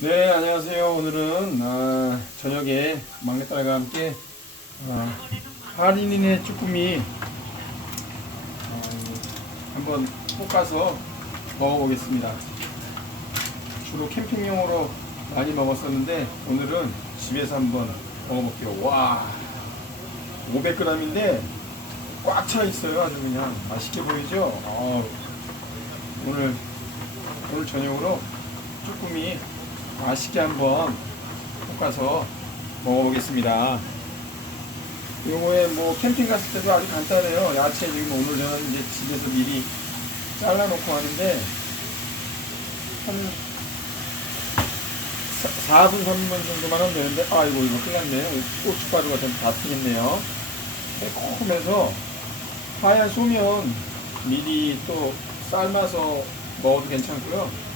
네, 안녕하세요. 오늘은 아, 저녁에 막내딸과 함께 아, 할인인의 쭈꾸미 아, 한번 볶아서 먹어보겠습니다. 주로 캠핑용으로 많이 먹었었는데 오늘은 집에서 한번 먹어볼게요. 와, 500g인데 꽉 차 있어요. 아주 그냥 맛있게 보이죠? 어, 오늘 오늘 저녁으로 쭈꾸미 맛있게 한번 볶아서 먹어보겠습니다. 요거에 뭐 캠핑 갔을 때도 아주 간단해요. 야채 지금 오늘 저는 이제 집에서 미리 잘라놓고 하는데 한 4분, 3분 정도만 하면 되는데 아이고 이거 났네. 고춧가루가 좀다 튀겠네요. 매콤해서 하얀 소면 미리 또 삶아서 먹어도 괜찮고요.